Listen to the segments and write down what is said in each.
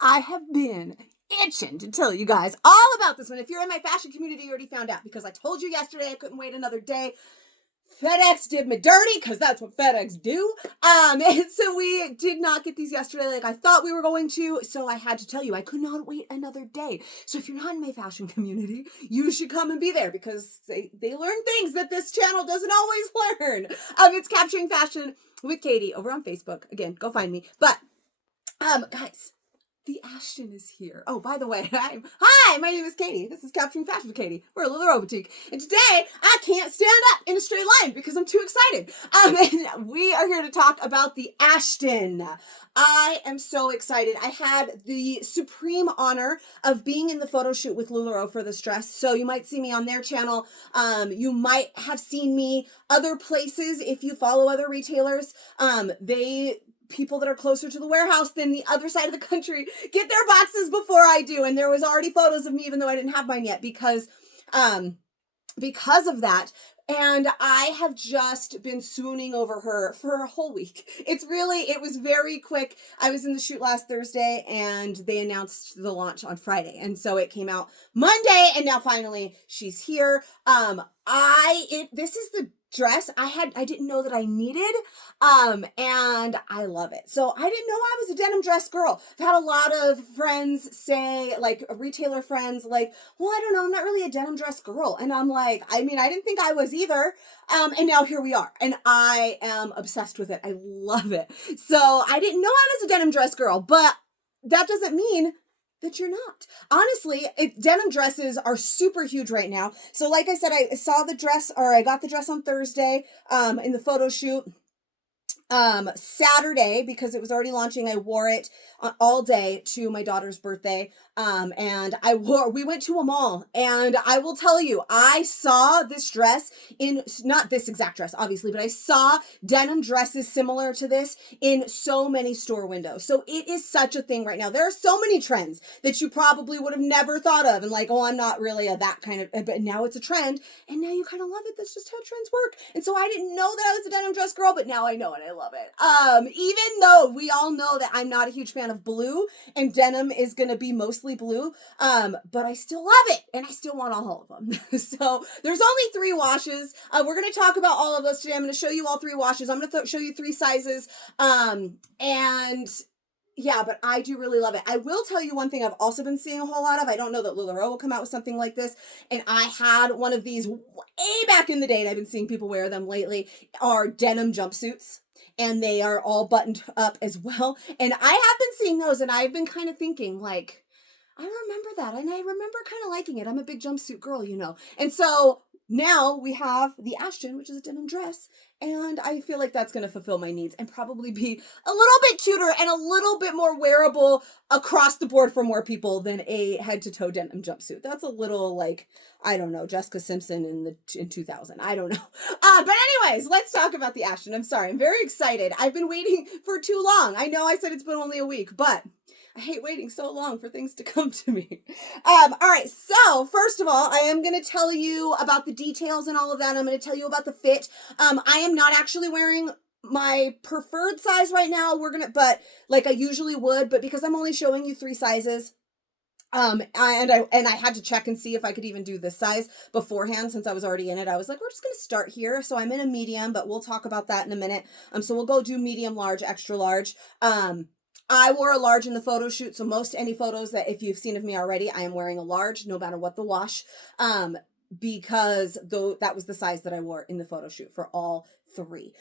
I have been itching to tell you guys all about this one. If you're in my fashion community, you already found out because I told you yesterday I couldn't wait another day. FedEx did me dirty because that's what FedEx do. And so we did not get these yesterday like I thought we were going to. So I had to tell you I could not wait another day. So if you're not in my fashion community, you should come and be there because they learn things that this channel doesn't always learn. It's Capturing Fashion with Katie over on Facebook. Again, go find me. But guys, the Ashton is here. Oh, by the way, hi, my name is Katie. This is Capturing Fashion with Katie. We're a little boutique. And today, I can't stand up in a straight line because I'm too excited. And we are here to talk about the Ashton. I am so excited. I had the supreme honor of being in the photo shoot with LuLaRoe for this dress. So you might see me on their channel. You might have seen me other places if you follow other retailers. People that are closer to the warehouse than the other side of the country get their boxes before I do. And there was already photos of me, even though I didn't have mine yet, because of that. And I have just been swooning over her for a whole week. It was very quick. I was in the shoot last Thursday and they announced the launch on Friday. And so it came out Monday and now finally she's here. This is the dress I didn't know that I needed, and I love it. So I didn't know I was a denim dress girl. I've had a lot of friends say, like retailer friends, like, well, I don't know, I'm not really a denim dress girl. And I'm like, I didn't think I was either. And now here we are. And I am obsessed with it. I love it. So I didn't know I was a denim dress girl, but that doesn't mean that you're not. Honestly, denim dresses are super huge right now. So like I said, I got the dress on Thursday in the photo shoot. Saturday, because it was already launching, I wore it all day to my daughter's birthday. And we went to a mall, and I will tell you, I saw this dress not this exact dress, obviously, but I saw denim dresses similar to this in so many store windows. So it is such a thing right now. There are so many trends that you probably would have never thought of. And like, oh, I'm not really that kind of, but now it's a trend and now you kind of love it. That's just how trends work. And so I didn't know that I was a denim dress girl, but now I know and I love it. Even though we all know that I'm not a huge fan of blue and denim is going to be mostly blue, but I still love it and I still want all of them. So there's only 3 washes. We're going to talk about all of those today. I'm going to show you all 3 washes. I'm going to show you 3 sizes. And yeah, but I do really love it. I will tell you one thing I've also been seeing a whole lot of. I don't know that LuLaRoe will come out with something like this. And I had one of these way back in the day, and I've been seeing people wear them lately, are denim jumpsuits. And they are all buttoned up as well. And I have been seeing those, and I've been kind of thinking, like, I remember that. And I remember kind of liking it. I'm a big jumpsuit girl, you know. And so now we have the Ashton, which is a denim dress. And I feel like that's going to fulfill my needs and probably be a little bit cuter and a little bit more wearable across the board for more people than a head-to-toe denim jumpsuit. That's a little like, I don't know, Jessica Simpson in 2000. I don't know. But anyways, let's talk about the Ashton. I'm sorry. I'm very excited. I've been waiting for too long. I know I said it's been only a week, but I hate waiting so long for things to come to me. All right. So first of all, I am going to tell you about the details and all of that. I'm going to tell you about the fit. I am not actually wearing my preferred size right now. But like I usually would, but because I'm only showing you 3 sizes, I had to check and see if I could even do this size beforehand since I was already in it. I was like, we're just going to start here. So I'm in a medium, but we'll talk about that in a minute. So we'll go do medium, large, extra large. I wore a large in the photo shoot. So most any photos that if you've seen of me already, I am wearing a large no matter what the wash. Because that was the size that I wore in the photo shoot for all 3.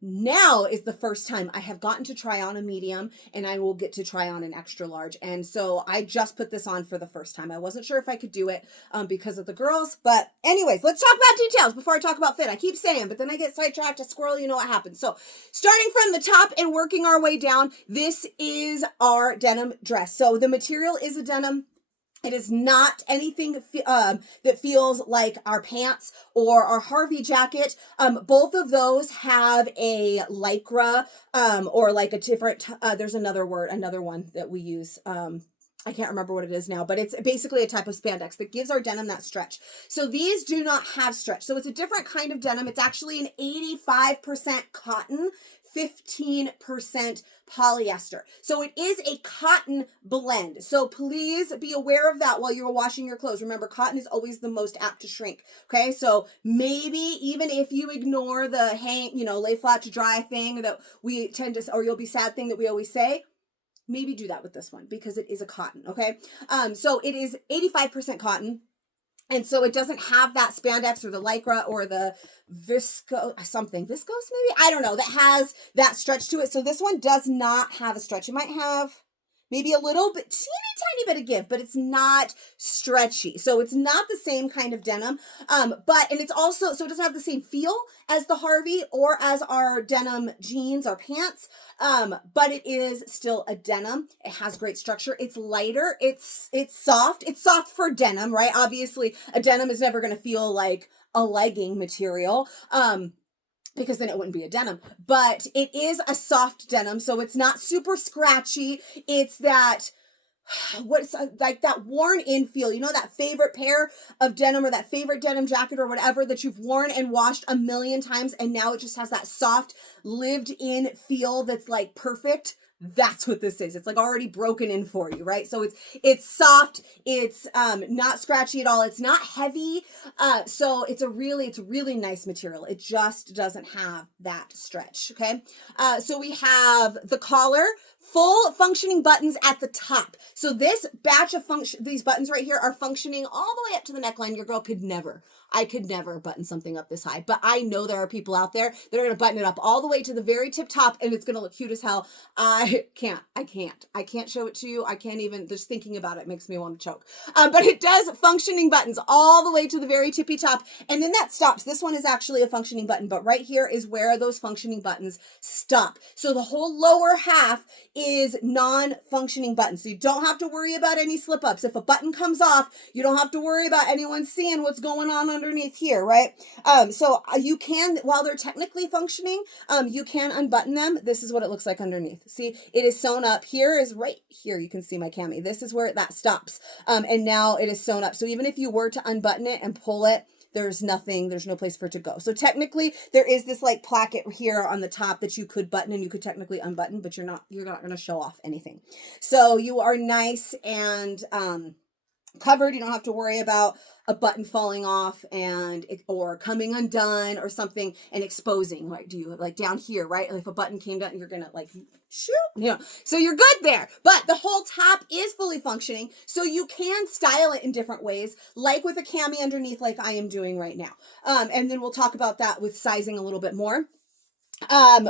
Now is the first time I have gotten to try on a medium, and I will get to try on an extra large. And so I just put this on for the first time. I wasn't sure if I could do it because of the girls. But anyways, let's talk about details before I talk about fit. I keep saying, but then I get sidetracked, a squirrel, you know what happens. So starting from the top and working our way down, this is our denim dress. So the material is a denim. It is not anything that feels like our pants or our Harvey jacket. Both of those have a lycra or like a different, there's another one that we use. I can't remember what it is now, but it's basically a type of spandex that gives our denim that stretch. So these do not have stretch. So it's a different kind of denim. It's actually an 85% cotton 15% polyester. So it is a cotton blend. So please be aware of that while you're washing your clothes. Remember, cotton is always the most apt to shrink. Okay. So maybe even if you ignore the lay flat to dry thing that we tend to, or you'll be sad thing that we always say, maybe do that with this one because it is a cotton. Okay. So it is 85% cotton. And so it doesn't have that spandex or the lycra or the viscose maybe, I don't know, that has that stretch to it. So this one does not have a stretch. It might have maybe a little bit, teeny tiny bit of give, but it's not stretchy. So it's not the same kind of denim. And it's also, so it doesn't have the same feel as the Harvey or as our denim jeans, our pants. But it is still a denim. It has great structure. It's lighter. It's soft. It's soft for denim, right? Obviously a denim is never going to feel like a legging material. Because then it wouldn't be a denim, but it is a soft denim. So it's not super scratchy. It's that, what's like that worn in feel, that favorite pair of denim or that favorite denim jacket or whatever that you've worn and washed a million times. And now it just has that soft lived in feel that's like perfect. That's what this is. It's like already broken in for you, right? So it's soft. It's not scratchy at all. It's not heavy. So it's a really nice material. It just doesn't have that stretch. Okay. So we have the collar, full functioning buttons at the top. So this batch of these buttons right here are functioning all the way up to the neckline. Your girl I could never button something up this high, but I know there are people out there that are going to button it up all the way to the very tip top and it's going to look cute as hell. I can't show it to you. I can't even, just thinking about it makes me want to choke. But it does functioning buttons all the way to the very tippy top. And then that stops. This one is actually a functioning button, but right here is where those functioning buttons stop. So the whole lower half is non-functioning buttons. So you don't have to worry about any slip ups. If a button comes off, you don't have to worry about anyone seeing what's going on underneath here, right? So you can, while they're technically functioning, you can unbutton them. This is what it looks like underneath. See, it is sewn up. Here is right here. You can see my cami. This is where that stops. And now it is sewn up. So even if you were to unbutton it and pull it, there's no place for it to go. So technically there is this like placket here on the top that you could button and you could technically unbutton, but you're not going to show off anything. So you are nice and, covered. You don't have to worry about a button falling off or coming undone or something and exposing. Like, do you like down here, right? If a button came down, you're going to like shoot, so you're good there, but the whole top is fully functioning. So you can style it in different ways, like with a cami underneath, like I am doing right now. And then we'll talk about that with sizing a little bit more.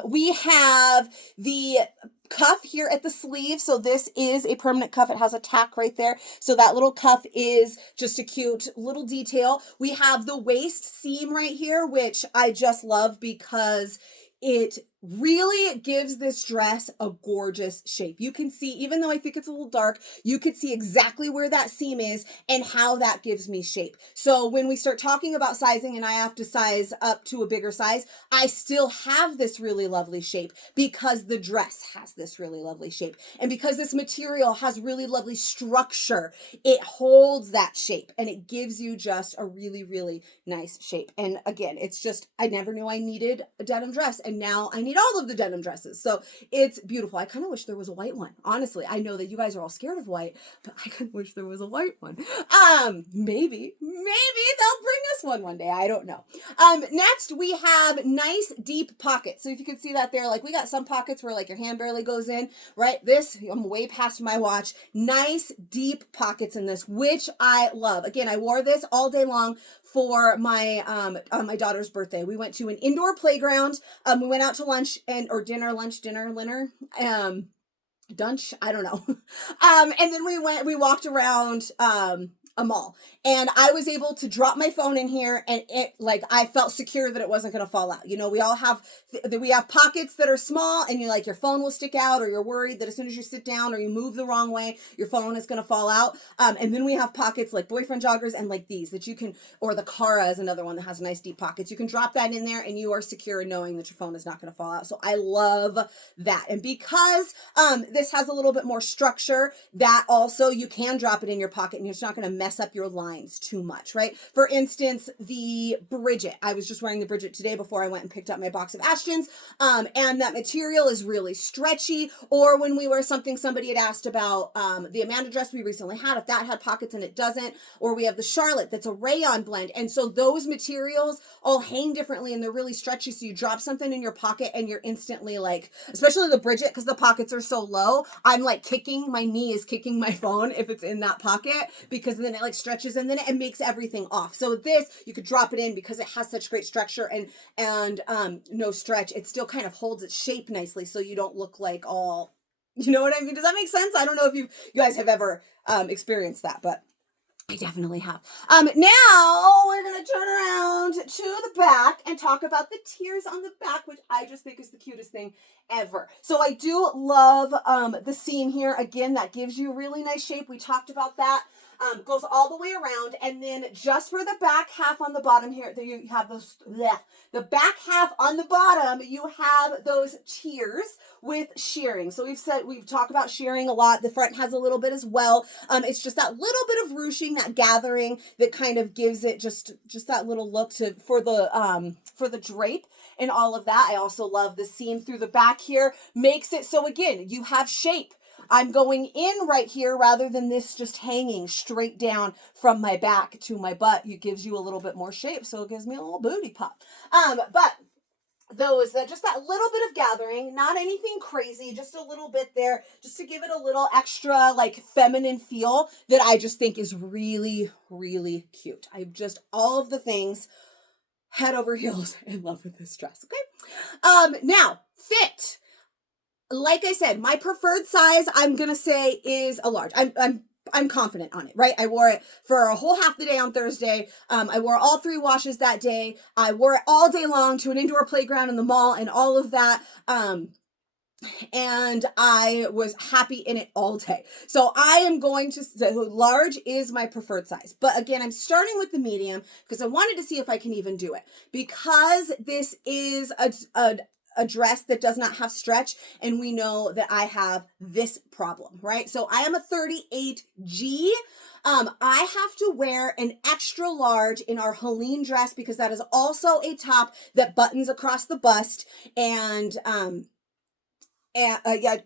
We have the cuff here at the sleeve. So this is a permanent cuff. It has a tack right there. So that little cuff is just a cute little detail. We have the waist seam right here, which I just love because it really gives this dress a gorgeous shape. You can see, even though I think it's a little dark, you could see exactly where that seam is and how that gives me shape. So when we start talking about sizing and I have to size up to a bigger size, I still have this really lovely shape because the dress has this really lovely shape. And because this material has really lovely structure, it holds that shape and it gives you just a really nice shape. And again, it's just, I never knew I needed a denim dress and now I need all of the denim dresses. So it's beautiful. I kind of wish there was a white one. Honestly, I know that you guys are all scared of white, but I kind of wish there was a white one. Maybe they'll bring us one day. I don't know. Next we have nice deep pockets. So if you can see that there, like we got some pockets where like your hand barely goes in, right? This, I'm way past my watch. Nice deep pockets in this, which I love. Again, I wore this all day long for my my daughter's birthday. We went to an indoor playground. We went out to lunch dinner, dunch, I don't know. And then we walked around a mall and I was able to drop my phone in here and it, like, I felt secure that it wasn't going to fall out. We all have, we have pockets that are small and your phone will stick out, or you're worried that as soon as you sit down or you move the wrong way, your phone is going to fall out. And then we have pockets like boyfriend joggers and like these that you can, or the Cara is another one that has nice deep pockets. You can drop that in there and you are secure in knowing that your phone is not going to fall out. So I love that. And because this has a little bit more structure, that also you can drop it in your pocket and it's not going to mess mess up your lines too much, right? For instance, the Bridget. I was just wearing the Bridget today before I went and picked up my box of Ashtons, and that material is really stretchy. Or when we wear something somebody had asked about, the Amanda dress we recently had, if that had pockets and it doesn't, or we have the Charlotte that's a rayon blend. And so those materials all hang differently and they're really stretchy. So you drop something in your pocket and you're instantly like, especially the Bridget, because the pockets are so low, I'm like my knee is kicking my phone if it's in that pocket, because then it like stretches and then it makes everything off. So this, you could drop it in because it has such great structure and no stretch. It still kind of holds its shape nicely so you don't look like all, you know what I mean? Does that make sense? I don't know if you guys have ever experienced that, but I definitely have. Now we're going to turn around to the back and talk about the tiers on the back, which I just think is the cutest thing ever. So I do love the seam here. Again, that gives you really nice shape. We talked about that. Goes all the way around, and then just for the back half on the bottom here, there you have those, the back half on the bottom, you have those tiers with shirring. So we've talked about shirring a lot. The front has a little bit as well. It's just that little bit of ruching, that gathering that kind of gives it just that little look for the drape and all of that. I also love the seam through the back here, makes it so again, you have shape. I'm going in right here rather than this just hanging straight down from my back to my butt. It gives you a little bit more shape, so it gives me a little booty pop. But those, just that little bit of gathering, not anything crazy, just a little bit there, just to give it a little extra like feminine feel that I just think is really, really cute. All of the things, head over heels in love with this dress, okay? Now, fit. Like I said, my preferred size, I'm going to say, is a large. I'm confident on it, right? I wore it for a whole half the day on Thursday. I wore all 3 washes that day. I wore it all day long to an indoor playground in the mall and all of that. And I was happy in it all day. So I am going to say large is my preferred size. But again, I'm starting with the medium because I wanted to see if I can even do it. Because this is a dress that does not have stretch, and we know that I have this problem, right? So I am a 38G. I have to wear an extra large in our Helene dress because that is also a top that buttons across the bust and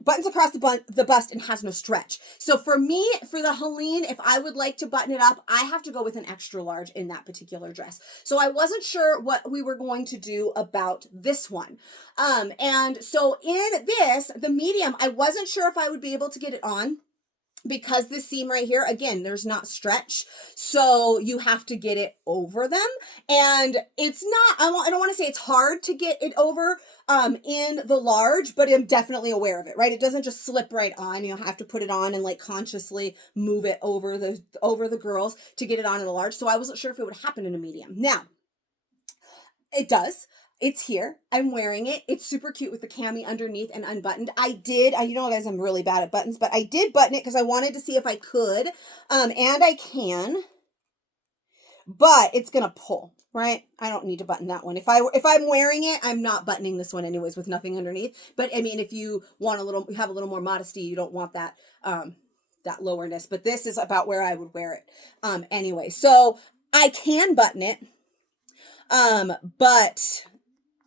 buttons across the bust and has no stretch. So for me, for the Helene, if I would like to button it up, I have to go with an extra large in that particular dress. So I wasn't sure what we were going to do about this one. And so in this, the medium, I wasn't sure if I would be able to get it on, because this seam right here, again, there's not stretch. So you have to get it over them. And it's not, I don't want to say it's hard to get it over in the large, but I'm definitely aware of it, right? It doesn't just slip right on. You have to put it on and like consciously move it over the girls to get it on in the large. So I wasn't sure if it would happen in a medium. Now, it does. It's here. I'm wearing it. It's super cute with the cami underneath and unbuttoned. You know, guys, I'm really bad at buttons, but I did button it because I wanted to see if I could. And I can, but it's going to pull, right? I don't need to button that one. If I'm wearing it, I'm not buttoning this one anyways with nothing underneath. But I mean, if you want have a little more modesty, you don't want that, that lowerness, but this is about where I would wear it. Anyway, so I can button it. But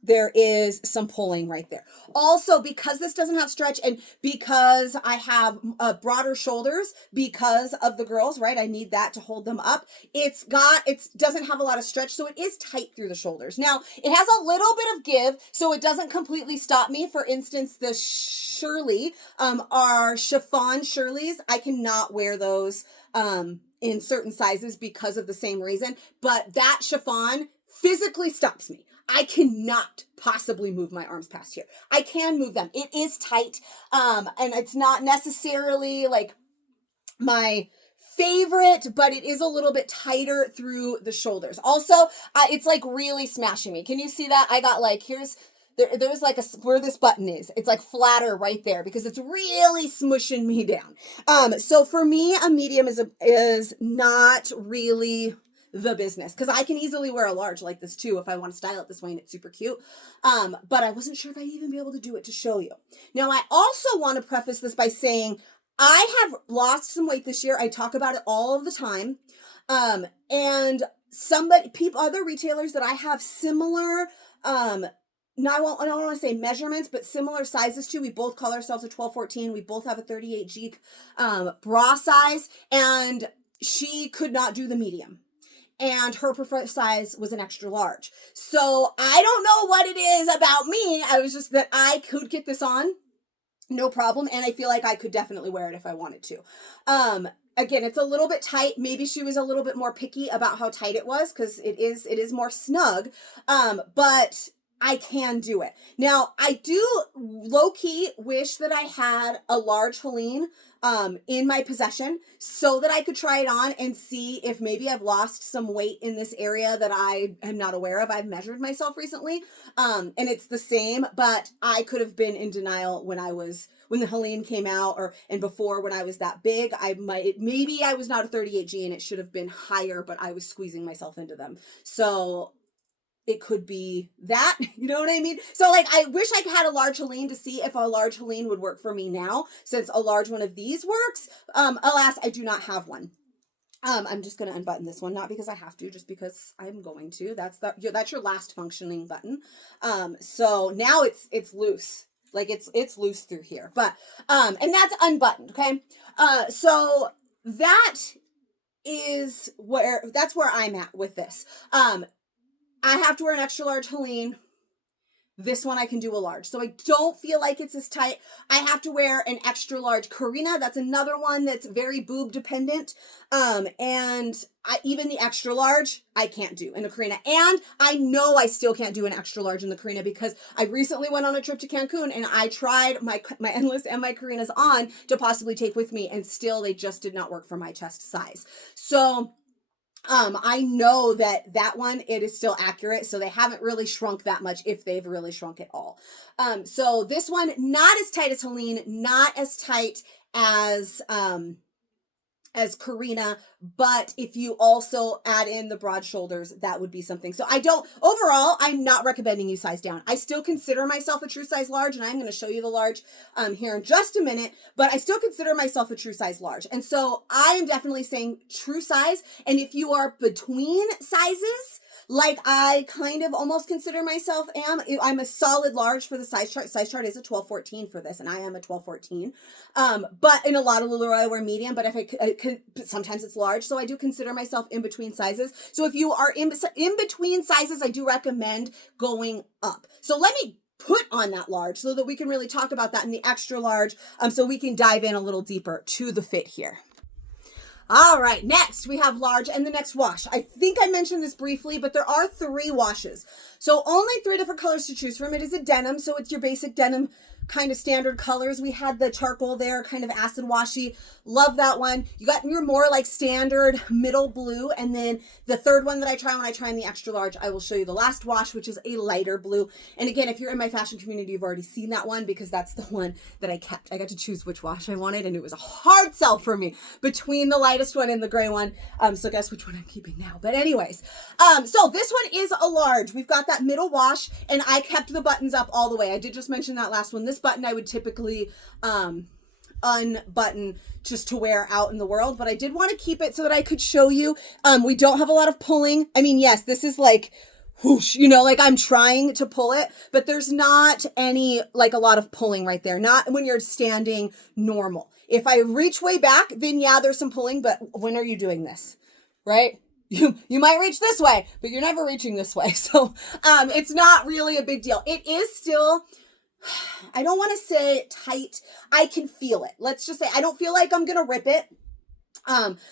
there is some pulling right there. Also, because this doesn't have stretch and because I have broader shoulders because of the girls, right? I need that to hold them up. It doesn't have a lot of stretch, so it is tight through the shoulders. Now, it has a little bit of give, so it doesn't completely stop me. For instance, the Shirley, our chiffon Shirleys, I cannot wear those in certain sizes because of the same reason, but that chiffon physically stops me. I cannot possibly move my arms past here. I can move them. It is tight. And it's not necessarily like my favorite, but it is a little bit tighter through the shoulders. Also, it's like really smashing me. Can you see that? I got like, there's like where this button is. It's like flatter right there because it's really smushing me down. So for me, a medium is not really the business, because I can easily wear a large like this too if I want to style it this way and it's super cute. But I wasn't sure if I'd even be able to do it to show you. Now, I also want to preface this by saying I have lost some weight this year. I talk about it all of the time. And other retailers that I have similar, I don't want to say measurements, but similar sizes to. We both call ourselves a 12-14. We both have a 38G bra size, and she could not do the medium. And her preferred size was an extra large. So I don't know what it is about me. I was just that I could get this on, no problem. And I feel like I could definitely wear it if I wanted to. Again, it's a little bit tight. Maybe she was a little bit more picky about how tight it was, because it is more snug. But I can do it. Now, I do low-key wish that I had a large Helene in my possession so that I could try it on and see if maybe I've lost some weight in this area that I am not aware of. I've measured myself recently, and it's the same, but I could have been in denial when the Helene came out, and before, when I was that big. Maybe I was not a 38G and it should have been higher, but I was squeezing myself into them. So it could be that, you know what I mean? So like, I wish I had a large Helene to see if a large Helene would work for me now, since a large one of these works. Alas, I do not have one. I'm just going to unbutton this one, not because I have to, just because I'm going to. That's your last functioning button. So now it's loose. Like it's loose through here, but, and that's unbuttoned. Okay. So that's where I'm at with this. I have to wear an extra large Helene. This one I can do a large. So I don't feel like it's as tight. I have to wear an extra large Karina. That's another one that's very boob dependent. And even the extra large, I can't do in a Karina. And I know I still can't do an extra large in the Karina, because I recently went on a trip to Cancun and I tried my Endless and my Karinas on to possibly take with me, and still they just did not work for my chest size. So I know that one, it is still accurate. So they haven't really shrunk that much, if they've really shrunk at all. So this one, not as tight as Helene, not as tight as Karina, but if you also add in the broad shoulders, that would be something. So overall, I'm not recommending you size down. I still consider myself a true size large, and I'm going to show you the large here in just a minute, but I still consider myself a true size large. And so I am definitely saying true size. And if you are between sizes, like I kind of almost consider myself I'm a solid large for the size chart. Size chart is a 12-14 for this, and I am a 12-14. But in a lot of LuLaRoe, I wear medium, but sometimes it's large. So I do consider myself in between sizes. So if you are in between sizes, I do recommend going up. So let me put on that large so that we can really talk about that in the extra large, so we can dive in a little deeper to the fit here. All right, next we have large and the next wash. I think I mentioned this briefly, but there are 3 washes. So only 3 different colors to choose from. It is a denim, so it's your basic denim kind of standard colors. We had the charcoal there, kind of acid washy. Love that one. You got your more like standard middle blue, and then the third one that I try when I try in the extra large, I will show you the last wash, which is a lighter blue. And again, if you're in my fashion community, you've already seen that one, because that's the one that I kept. I got to choose which wash I wanted, and it was a hard sell for me between the lightest one and the gray one. So guess which one I'm keeping now. But anyways, so this one is a large. We've got that middle wash, and I kept the buttons up all the way. I did just mention that last one. This button I would typically unbutton just to wear out in the world, but I did want to keep it so that I could show you. We don't have a lot of pulling. I mean, yes, this is like whoosh, like I'm trying to pull it, but there's not a lot of pulling right there. Not when you're standing normal. If I reach way back, then yeah, there's some pulling, but when are you doing this, right? You might reach this way, but you're never reaching this way. So, it's not really a big deal. It is still, I don't want to say tight. I can feel it. Let's just say I don't feel like I'm going to rip it.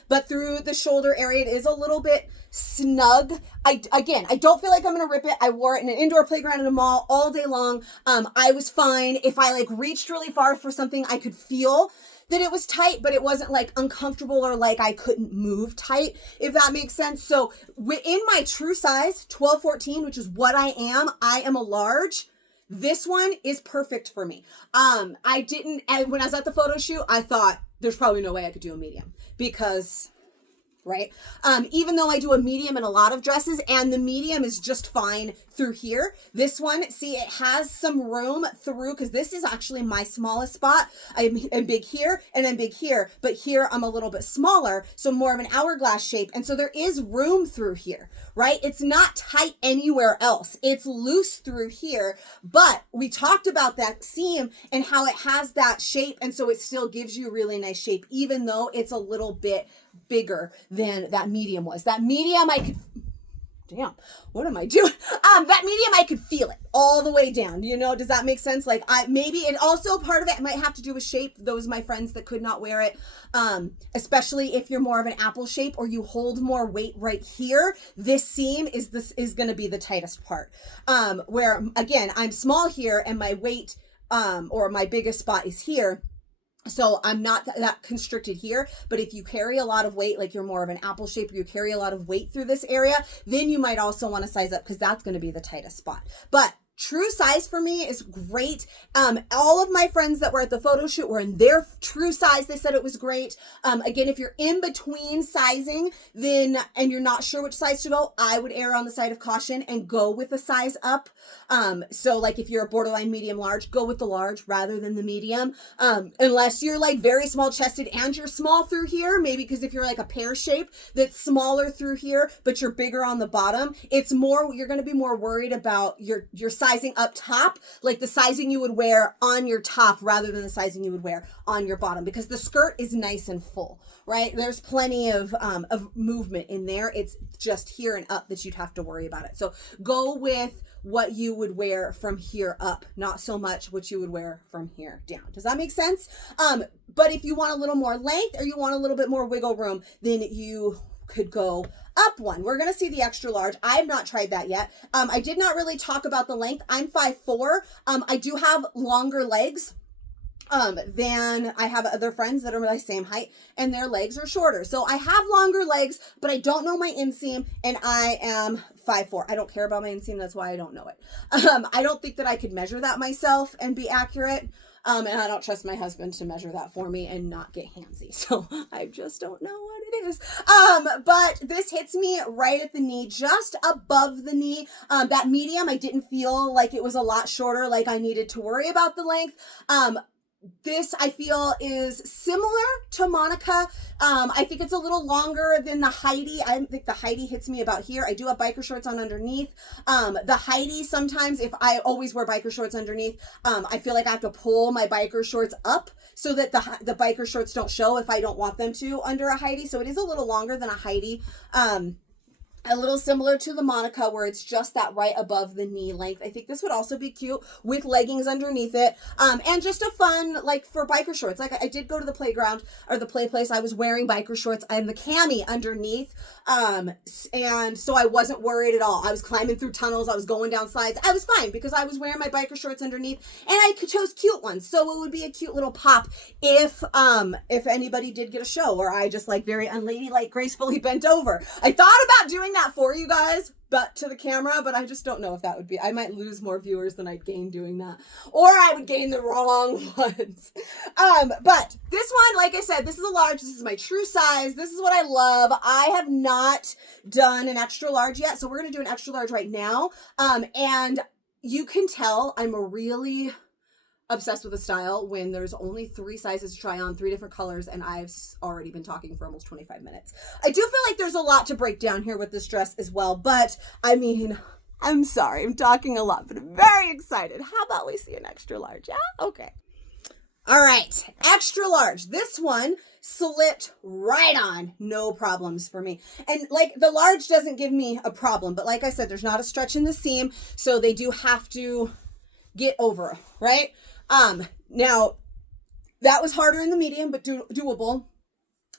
But through the shoulder area, it is a little bit snug. I don't feel like I'm going to rip it. I wore it in an indoor playground in a mall all day long. I was fine. If I reached really far for something, I could feel that it was tight, but it wasn't uncomfortable or I couldn't move tight, if that makes sense. So in my true size, 12-14, which is what I am a large. This one is perfect for me. And when I was at the photo shoot, I thought there's probably no way I could do a medium, because right? Even though I do a medium in a lot of dresses, and the medium is just fine through here. This one, see, it has some room through, because this is actually my smallest spot. I'm big here and I'm big here, but here I'm a little bit smaller, so more of an hourglass shape. And so there is room through here, right? It's not tight anywhere else. It's loose through here, but we talked about that seam and how it has that shape. And so it still gives you really nice shape, even though it's a little bit bigger than that medium was. That medium I could, damn, what am I doing? That medium I could feel it all the way down. You know, does that make sense? Like maybe, and also part of it might have to do with shape. Those are my friends that could not wear it. Especially if you're more of an apple shape or you hold more weight right here, this seam is going to be the tightest part. Where again, I'm small here and my weight, or my biggest spot is here. So I'm not that constricted here, but if you carry a lot of weight, like you're more of an apple shape, or you carry a lot of weight through this area, then you might also want to size up, because that's going to be the tightest spot. But true size for me is great. All of my friends that were at the photo shoot were in their true size. They said it was great. Again, if you're in between sizing, then, and you're not sure which size to go, I would err on the side of caution and go with a size up. So like if you're a borderline medium large, go with the large rather than the medium. Unless you're like very small chested and you're small through here, maybe because if you're like a pear shape that's smaller through here, but you're bigger on the bottom, it's more, you're going to be more worried about your sizing up top, like the sizing you would wear on your top rather than the sizing you would wear on your bottom, because the skirt is nice and full, right? There's plenty of movement in there. It's just here and up that you'd have to worry about it. So go with what you would wear from here up, not so much what you would wear from here down. Does that make sense? But if you want a little more length or you want a little bit more wiggle room, then you could go up one. We're going to see the extra large. I have not tried that yet. I did not really talk about the length. I'm 5'4". I do have longer legs than I have other friends that are my same height, and their legs are shorter. So I have longer legs, but I don't know my inseam, and I am 5'4". I don't care about my inseam. That's why I don't know it. I don't think that I could measure that myself and be accurate. And I don't trust my husband to measure that for me and not get handsy. So I just don't know what it is. But this hits me right at the knee, just above the knee. That medium, I didn't feel like it was a lot shorter, like I needed to worry about the length. This I feel is similar to Monica. I think it's a little longer than the Heidi. I think the Heidi hits me about here. I do have biker shorts on underneath. The Heidi, sometimes if I always wear biker shorts underneath, I feel like I have to pull my biker shorts up so that the biker shorts don't show if I don't want them to under a Heidi. So it is a little longer than a Heidi. A little similar to the Monica, where it's just that right above the knee length. I think this would also be cute with leggings underneath it. And just a fun, like for biker shorts. Like I did go to the playground or the play place. I was wearing biker shorts and the cami underneath. And so I wasn't worried at all. I was climbing through tunnels. I was going down slides. I was fine because I was wearing my biker shorts underneath, and I chose cute ones. So it would be a cute little pop if anybody did get a show where I just like very unladylike gracefully bent over. I thought about doing that for you guys, but to the camera, but I just don't know if that would be, I might lose more viewers than I'd gain doing that, or I would gain the wrong ones. But this one, like I said, this is a large. This is my true size. This is what I love. I have not done an extra large yet, so we're going to do an extra large right now. And you can tell I'm really obsessed with the style when there's only 3 sizes to try on, 3 different colors, and I've already been talking for almost 25 minutes. I do feel like there's a lot to break down here with this dress as well, but I mean, I'm sorry, I'm talking a lot, but I'm very excited. How about we see an extra large? Yeah? Okay. All right, extra large. This one slipped right on, no problems for me. And like the large doesn't give me a problem, but like I said, there's not a stretch in the seam, so they do have to get over, right? Now that was harder in the medium, but doable.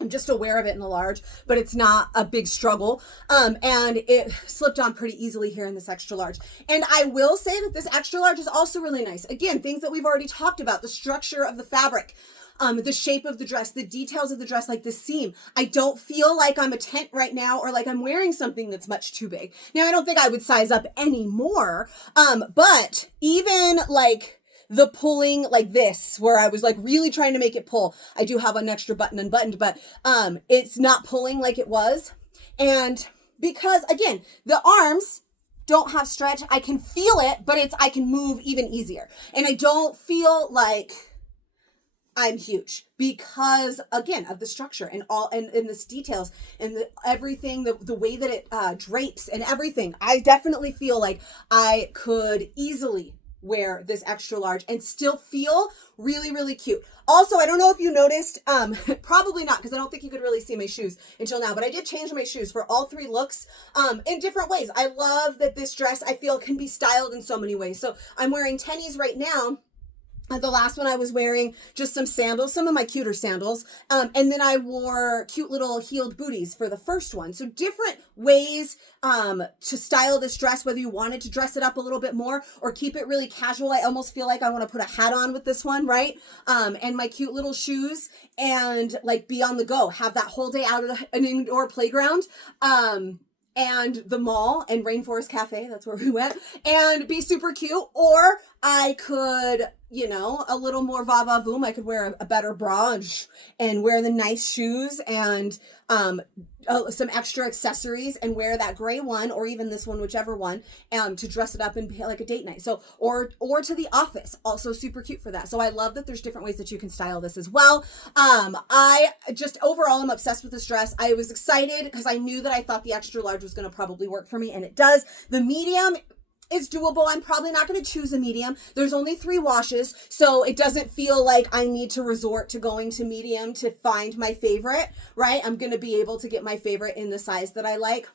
I'm just aware of it in the large, but it's not a big struggle. And it slipped on pretty easily here in this extra large. And I will say that this extra large is also really nice. Again, things that we've already talked about, the structure of the fabric, the shape of the dress, the details of the dress, like the seam. I don't feel like I'm a tent right now, or like I'm wearing something that's much too big. Now, I don't think I would size up anymore. But even like the pulling like this, where I was like really trying to make it pull. I do have an extra button unbuttoned, but it's not pulling like it was. And because again, the arms don't have stretch, I can feel it, but I can move even easier. And I don't feel like I'm huge because again of the structure and all and this details and everything, the way that it drapes and everything. I definitely feel like I could easily wear this extra large and still feel really, really cute. Also, I don't know if you noticed, probably not, because I don't think you could really see my shoes until now, but I did change my shoes for all three looks in different ways. I love that this dress, I feel, can be styled in so many ways. So I'm wearing tennies right now. The last one I was wearing just some sandals, some of my cuter sandals. And then I wore cute little heeled booties for the first one. So different ways to style this dress, whether you wanted to dress it up a little bit more or keep it really casual. I almost feel like I want to put a hat on with this one, right? And my cute little shoes and like be on the go, have that whole day out at an indoor playground. And the mall and Rainforest Cafe, that's where we went, and be super cute. Or I could, you know, a little more va-va-voom. I could wear a better bra and wear the nice shoes and some extra accessories and wear that gray one or even this one, whichever one, to dress it up and be like a date night. So, or to the office, also super cute for that. So I love that there's different ways that you can style this as well. I just overall am obsessed with this dress. I was excited because I knew that I thought the extra large was going to probably work for me, and it does. The medium is doable. I'm probably not going to choose a medium. There's only 3 washes, so it doesn't feel like I need to resort to going to medium to find my favorite, right? I'm going to be able to get my favorite in the size that I like.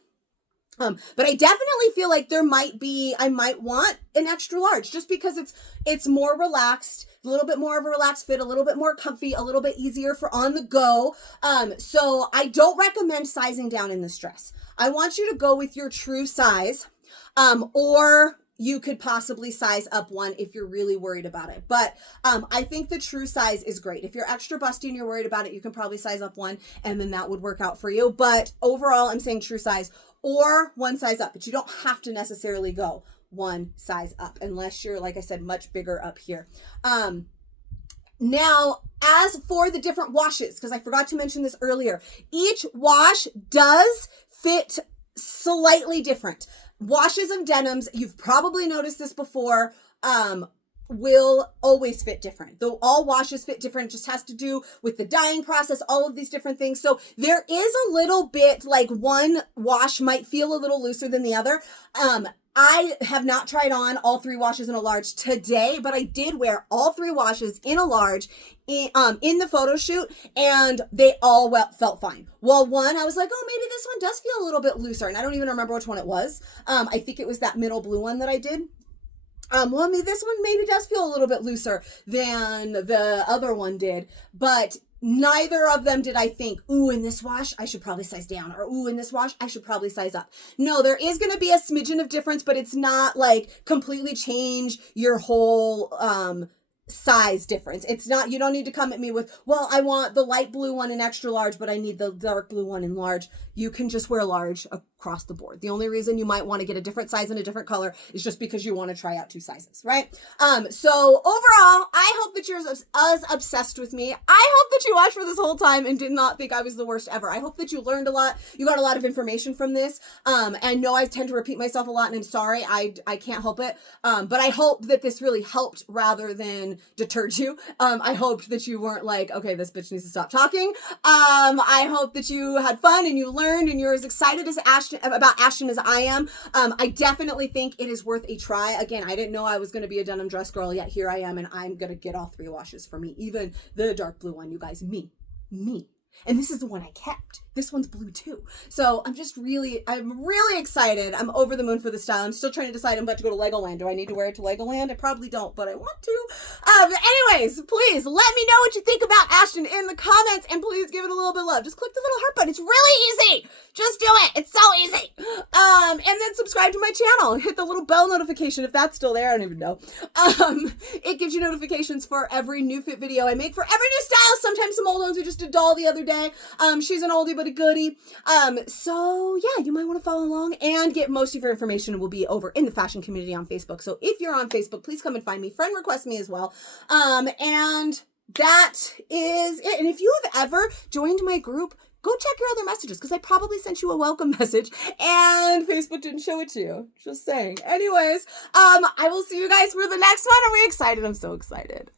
But I definitely feel like I might want an extra large just because it's more relaxed, a little bit more of a relaxed fit, a little bit more comfy, a little bit easier for on the go. So I don't recommend sizing down in this dress. I want you to go with your true size. Or you could possibly size up one if you're really worried about it. But I think the true size is great. If you're extra busty and you're worried about it, you can probably size up one and then that would work out for you. But overall, I'm saying true size or one size up, but you don't have to necessarily go one size up unless you're, like I said, much bigger up here. Now, as for the different washes, because I forgot to mention this earlier, each wash does fit slightly different. Washes of denims, you've probably noticed this before, will always fit different. Though all washes fit different, it just has to do with the dyeing process, all of these different things. So there is a little bit like one wash might feel a little looser than the other. I have not tried on all 3 washes in a large today, but I did wear all 3 washes in a large in the photo shoot, and they all felt fine. Well, one, I was like, oh, maybe this one does feel a little bit looser, and I don't even remember which one it was. I think it was that middle blue one that I did. Well, maybe this one maybe does feel a little bit looser than the other one did, but neither of them did I think, ooh, in this wash, I should probably size down, or ooh, in this wash, I should probably size up. No, there is going to be a smidgen of difference, but it's not like completely change your whole size difference. It's not, you don't need to come at me with, well, I want the light blue one in extra large, but I need the dark blue one in large. You can just wear large across the board. The only reason you might want to get a different size and a different color is just because you want to try out 2 sizes, right? So overall, I hope that you're as obsessed with me. I hope that you watched for this whole time and did not think I was the worst ever. I hope that you learned a lot. You got a lot of information from this. And no, I tend to repeat myself a lot, and I'm sorry. I can't help it. But I hope that this really helped rather than deterred you. I hoped that you weren't like, okay, this bitch needs to stop talking. I hope that you had fun and you learned and you're as excited as about Ashton as I am. I definitely think it is worth a try. Again, I didn't know I was going to be a denim dress girl, yet here I am, and I'm going to get all 3 washes for me. Even the dark blue one, you guys, me. And this is the one I kept. This one's blue too. So I'm really excited. I'm over the moon for the style. I'm still trying to decide. I'm about to go to Legoland. Do I need to wear it to Legoland? I probably don't, but I want to. Anyways, please let me know what you think about Ashton in the comments, and please give it a little bit of love. Just click the little heart button. It's really easy. Just do it. It's so easy. And then subscribe to my channel. Hit the little bell notification if that's still there. I don't even know. It gives you notifications for every new fit video I make for every new style. Sometimes some old ones we just did all the other other day. She's an oldie but a goodie. So yeah, you might want to follow along and get most of your information will be over in the fashion community on Facebook. So if you're on Facebook, please come and find me. Friend request me as well. And that is it. And if you have ever joined my group, go check your other messages because I probably sent you a welcome message and Facebook didn't show it to you. Just saying. Anyways, I will see you guys for the next one. Are we excited? I'm so excited.